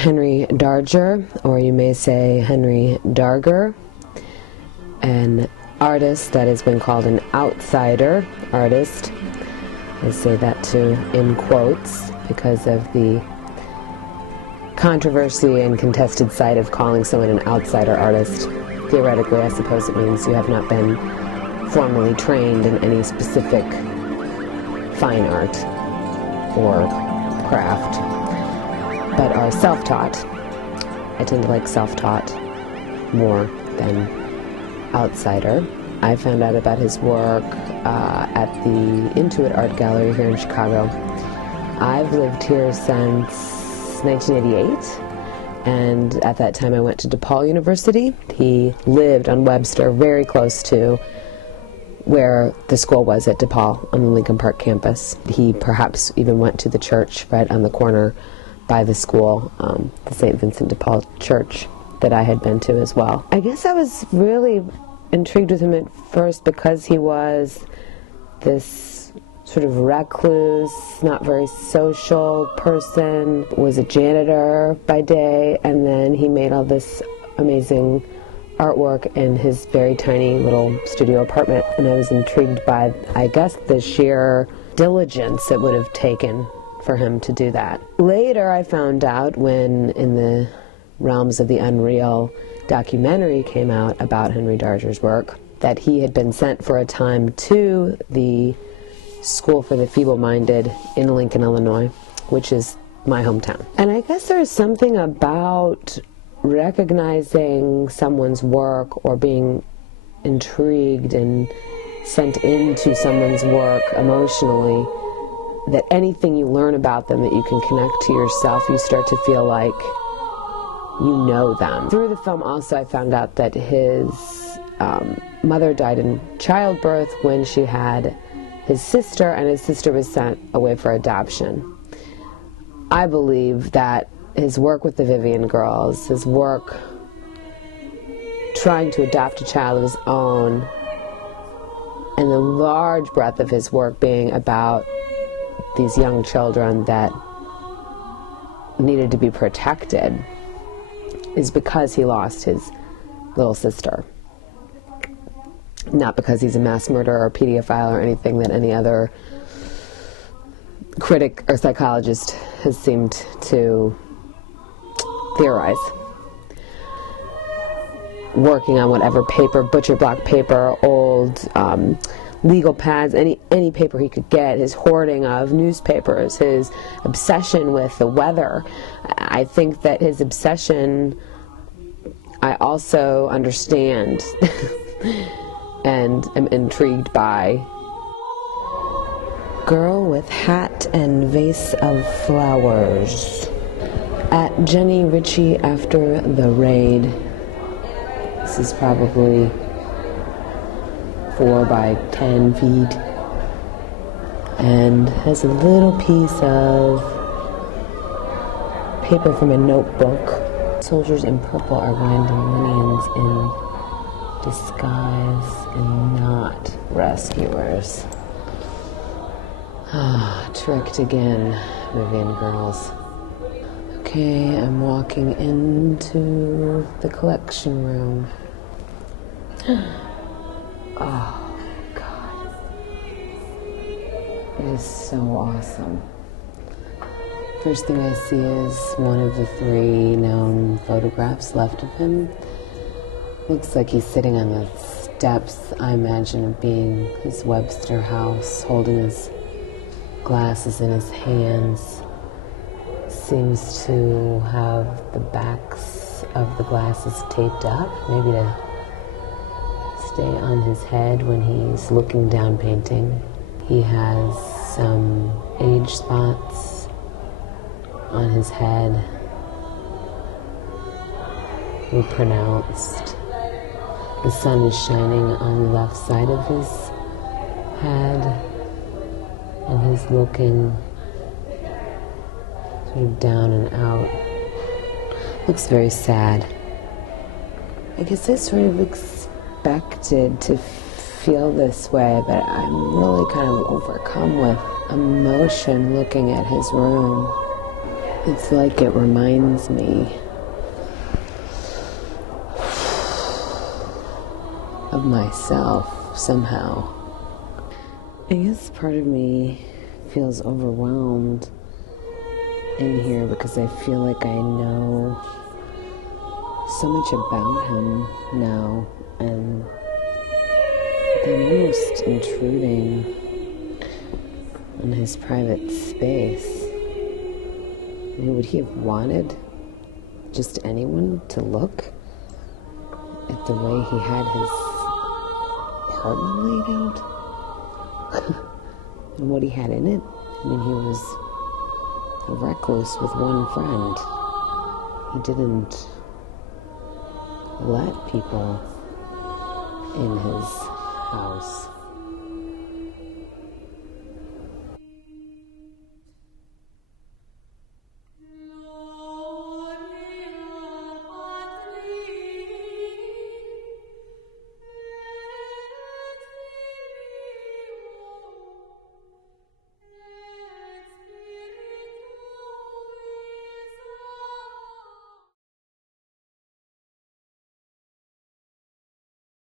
Henry Darger, or you may say Henry Darger, an artist that has been called an outsider artist. I say that too in quotes because of the controversy and contested side of calling someone an outsider artist. Theoretically, I suppose it means you have not been formally trained in any specific fine art or craft, but are self-taught. I tend to like self-taught more than outsider. I found out about his work at the Intuit Art Gallery here in Chicago. I've lived here since 1988, and at that time I went to DePaul University. He lived on Webster, very close to where the school was at DePaul on the Lincoln Park campus. He perhaps even went to the church right on the corner by the school, the St. Vincent de Paul Church that I had been to as well. I guess I was really intrigued with him at first because he was this sort of recluse, not very social person, was a janitor by day, and then he made all this amazing artwork in his very tiny little studio apartment, and I was intrigued by, I guess, the sheer diligence it would have taken for him to do that. Later I found out, when In the Realms of the Unreal documentary came out about Henry Darger's work, that he had been sent for a time to the School for the Feeble-Minded in Lincoln, Illinois, which is my hometown. And I guess there's something about recognizing someone's work or being intrigued and sent into someone's work emotionally, that anything you learn about them that you can connect to yourself, you start to feel like you know them. Through the film also I found out that his mother died in childbirth when she had his sister, and his sister was sent away for adoption. I believe that his work with the Vivian girls, his work trying to adopt a child of his own, and the large breadth of his work being about these young children that needed to be protected, is because he lost his little sister. Not because he's a mass murderer or pedophile or anything that any other critic or psychologist has seemed to theorize. Working on whatever paper, butcher block paper, old legal pads, any paper he could get, his hoarding of newspapers, his obsession with the weather. I think that his obsession I also understand and am intrigued by. Girl with hat and vase of flowers. At Jenny Ritchie after the raid. This is probably 4 by 10 feet, and has a little piece of paper from a notebook. Soldiers in purple are Gwyndolinians in disguise and not rescuers. Tricked again, Vivian girls. Okay, I'm walking into the collection room. Oh, God. It is so awesome. First thing I see is one of the 3 known photographs left of him. Looks like he's sitting on the steps, I imagine, of being his Webster house, holding his glasses in his hands. Seems to have the backs of the glasses taped up, maybe to stay on his head when he's looking down painting. He has some age spots on his head, were pronounced. The sun is shining on the left side of his head, and he's looking sort of down and out. Looks very sad. I guess I sort of expected to feel this way, but I'm really kind of overcome with emotion looking at his room. It's like it reminds me of myself somehow. I guess part of me feels overwhelmed in here because I feel like I know so much about him now, and I'm almost intruding on his private space. I mean, would he have wanted just anyone to look at the way he had his apartment laid out? And what he had in it? I mean, he was a recluse with one friend. He didn't let people in his house.